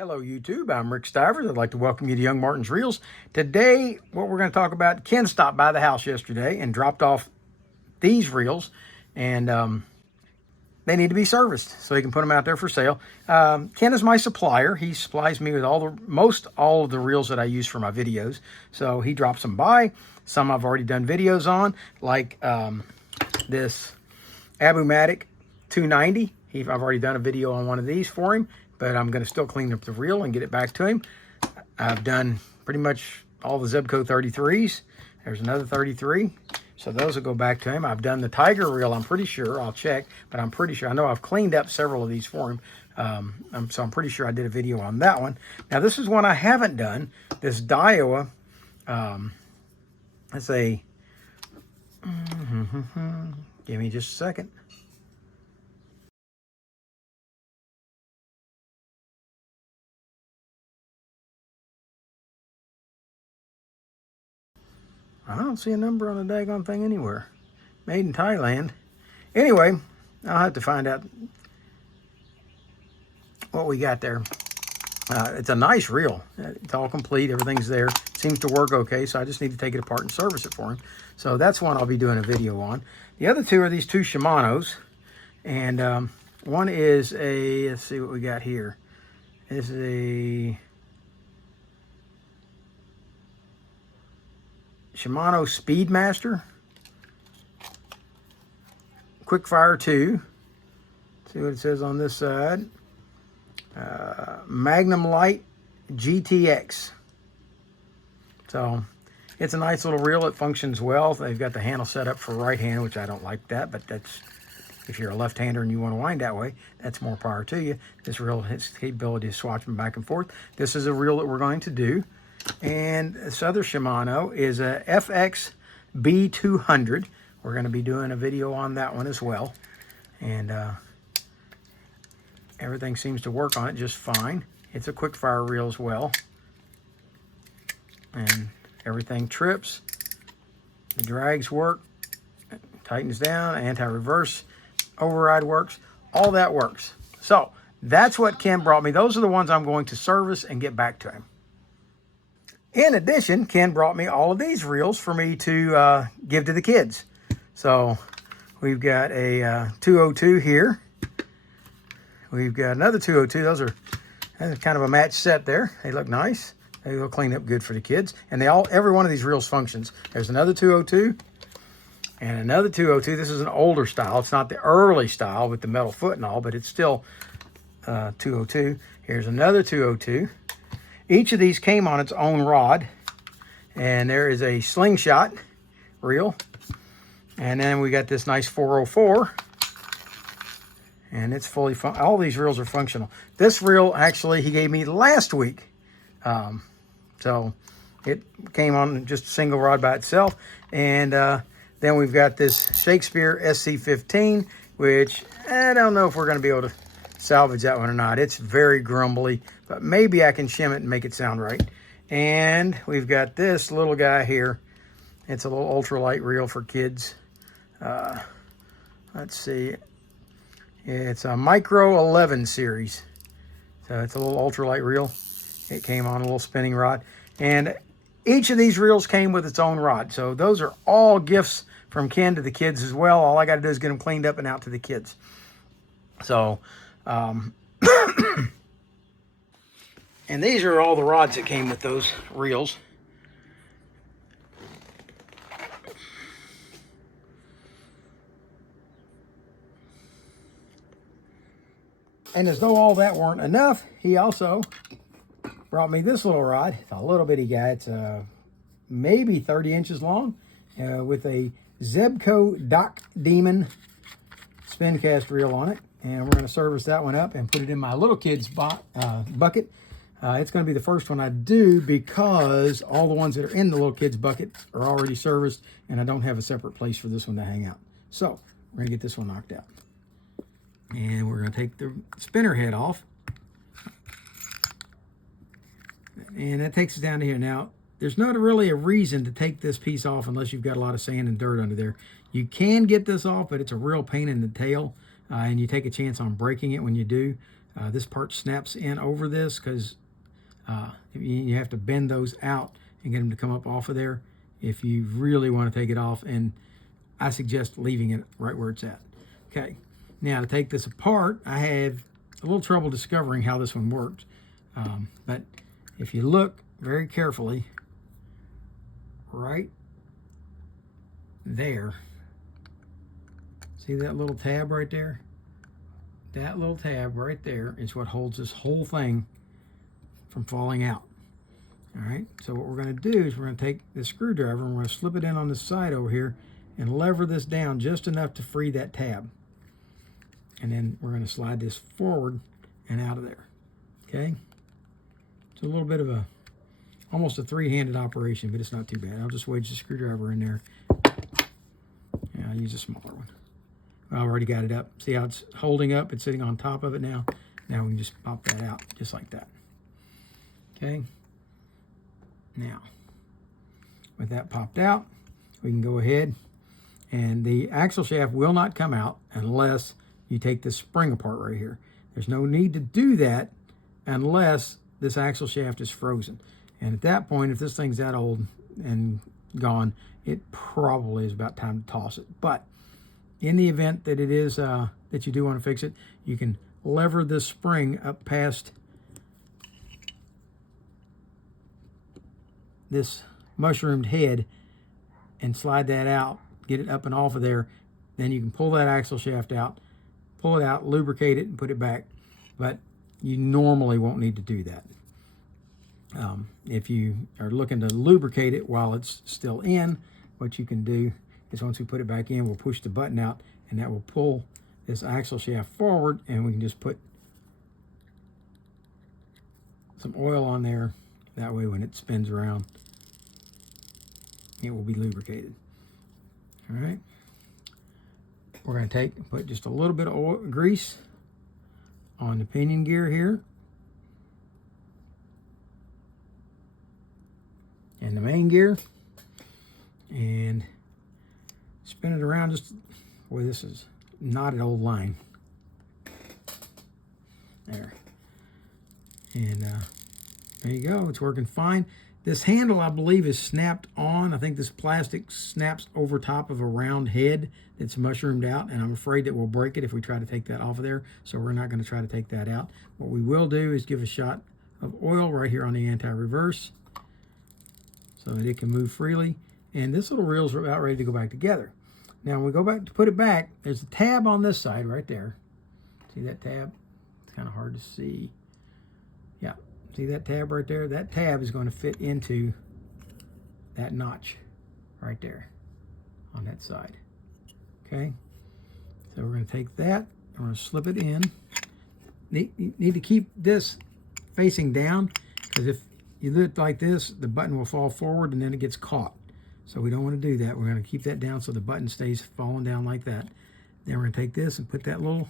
Hello YouTube, I'm Rick Stivers. I'd like to welcome you to Young Martin's Reels. Today, what we're going to talk about, Ken stopped by the house yesterday and dropped off these reels, and they need to be serviced so he can put them out there for sale. Ken is my supplier. He supplies me with most all of the reels that I use for my videos. So he drops them by. Some I've already done videos on, like this Abumatic 290. I've already done a video on one of these for him, but I'm going to still clean up the reel and get it back to him. I've done pretty much all the Zebco 33s. There's another 33. So those will go back to him. I've done the Tiger reel, I'm pretty sure. I'll check, but I'm pretty sure. I know I've cleaned up several of these for him. So I'm pretty sure I did a video on that one. Now, this is one I haven't done. This Daiwa, let's say, give me just a second. I don't see a number on the daggone thing anywhere. Made in Thailand. Anyway, I'll have to find out what we got there. It's a nice reel. It's all complete. Everything's there. Seems to work okay, so I just need to take it apart and service it for him. So that's one I'll be doing a video on. The other two are these two Shimanos. And one is a, let's see what we got here. This is a Shimano Speedmaster Quickfire 2. See what it says on this side. Magnum Light GTX. So it's a nice little reel. It functions well. They've got the handle set up for right hand, which I don't like that, but that's, if you're a left-hander and you want to wind that way, that's more power to you. This reel has the capability of swatching back and forth. This is a reel that we're going to do. And this other Shimano is a FX B200. We're going to be doing a video on that one as well. And everything seems to work on it just fine. It's a quick fire reel as well. And everything trips. The drags work. Tightens down. Anti-reverse override works. All that works. So that's what Ken brought me. Those are the ones I'm going to service and get back to him. In addition, Ken brought me all of these reels for me to give to the kids. So we've got a 202 here. We've got another 202. Those are kind of a match set there. They look nice. They will clean up good for the kids. And every one of these reels functions. There's another 202 and another 202. This is an older style. It's not the early style with the metal foot and all, but it's still 202. Here's another 202. Each of these came on its own rod, and there is a slingshot reel, and then we got this nice 404, and it's fully all these reels are functional. This reel actually he gave me last week, so it came on just a single rod by itself. And then we've got this Shakespeare SC15, which I don't know if we're going to be able to salvage that one or not. It's very grumbly, but maybe I can shim it and make it sound right. And we've got this little guy here. It's a little ultralight reel for kids. Let's see. It's a Micro 11 series. So it's a little ultralight reel. It came on a little spinning rod. And each of these reels came with its own rod. So those are all gifts from Ken to the kids as well. All I got to do is get them cleaned up and out to the kids. So and these are all the rods that came with those reels. And as though all that weren't enough, he also brought me this little rod. It's a little bitty guy. It's maybe 30 inches long with a Zebco Dock Demon spincast reel on it. And we're going to service that one up and put it in my little kid's bucket. It's going to be the first one I do because all the ones that are in the little kid's bucket are already serviced, and I don't have a separate place for this one to hang out. So we're going to get this one knocked out. And we're going to take the spinner head off. And that takes us down to here. Now, there's not really a reason to take this piece off unless you've got a lot of sand and dirt under there. You can get this off, but it's a real pain in the tail. And you take a chance on breaking it when you do. This part snaps in over this because you have to bend those out and get them to come up off of there if you really want to take it off, and I suggest leaving it right where it's at. Okay, now to take this apart, I have a little trouble discovering how this one works, but if you look very carefully right there, see that little tab right there? That little tab right there is what holds this whole thing from falling out. All right, so what we're going to do is we're going to take the screwdriver and we're going to slip it in on this side over here and lever this down just enough to free that tab. And then we're going to slide this forward and out of there. Okay, it's a little bit of almost a three-handed operation, but it's not too bad. I'll just wedge the screwdriver in there. Yeah, I'll use a smaller one. I already got it up. See how it's holding up? It's sitting on top of it now. Now we can just pop that out just like that. Okay. Now, with that popped out, we can go ahead, and the axle shaft will not come out unless you take this spring apart right here. There's no need to do that unless this axle shaft is frozen. And at that point, if this thing's that old and gone, it probably is about time to toss it. But in the event that it is that you do want to fix it, you can lever this spring up past this mushroomed head and slide that out, get it up and off of there. Then you can pull that axle shaft out, pull it out, lubricate it, and put it back. But you normally won't need to do that. If you are looking to lubricate it while it's still in, what you can do is once we put it back in, we'll push the button out, and that will pull this axle shaft forward, and we can just put some oil on there. That way when it spins around, it will be lubricated. All right. We're going to put just a little bit of oil, grease on the pinion gear here. And the main gear. And spin it around just, boy, this is knotted old line. There. And there you go. It's working fine. This handle, I believe, is snapped on. I think this plastic snaps over top of a round head that's mushroomed out, and I'm afraid that we'll break it if we try to take that off of there, so we're not going to try to take that out. What we will do is give a shot of oil right here on the anti-reverse so that it can move freely, and this little reel's about ready to go back together. Now, when we go back to put it back, there's a tab on this side right there. See that tab? It's kind of hard to see. Yeah. See that tab right there? That tab is going to fit into that notch right there on that side. Okay? So we're going to take that and we're going to slip it in. You need to keep this facing down, because if you do it like this, the button will fall forward and then it gets caught. So we don't want to do that. We're going to keep that down so the button stays falling down like that. Then we're going to take this and put that little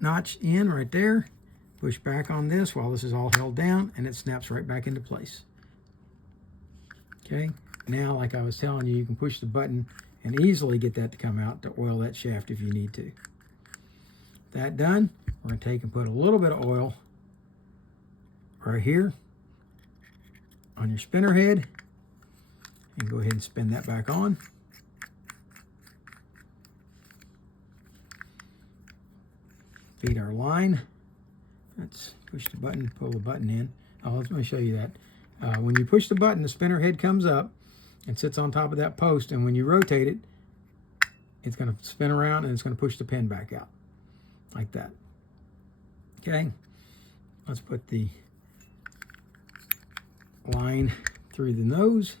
notch in right there. Push back on this while this is all held down, and it snaps right back into place. Okay, now like I was telling you, you can push the button and easily get that to come out to oil that shaft if you need to. That done, we're going to take and put a little bit of oil right here on your spinner head, and go ahead and spin that back on. Feed our line. Let's push the button, pull the button in. Oh, let me show you that. When you push the button, the spinner head comes up and sits on top of that post, and when you rotate it, it's going to spin around and it's going to push the pin back out like that. Okay, let's put the line through the nose.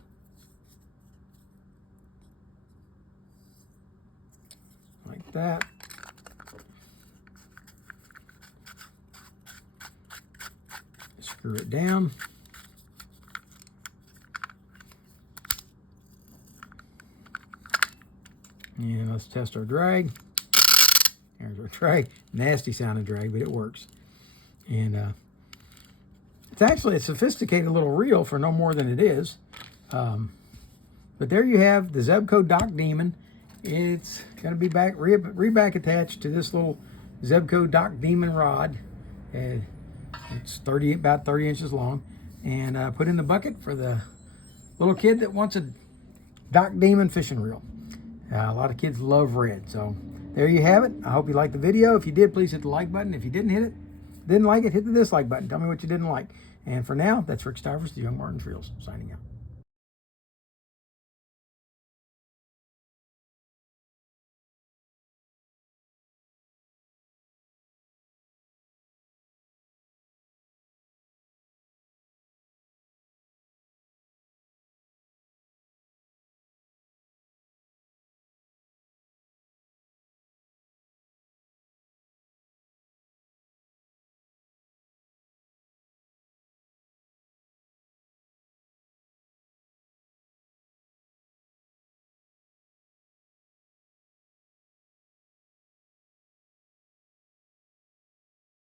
Like that. Screw it down. And let's test our drag. There's our drag. Nasty sounding drag, but it works. And it's actually a sophisticated little reel for no more than it is. But there you have the Zebco Dock Demon. It's going to be back attached to this little Zebco Dock Demon rod. It's about 30 inches long, and put in the bucket for the little kid that wants a Dock Demon fishing reel. A lot of kids love red, so there you have it. I hope you liked the video. If you did, please hit the like button. If you didn't like it, hit the dislike button. Tell me what you didn't like. And for now, that's Rick Stivers, the Young Martin's Reels, signing out.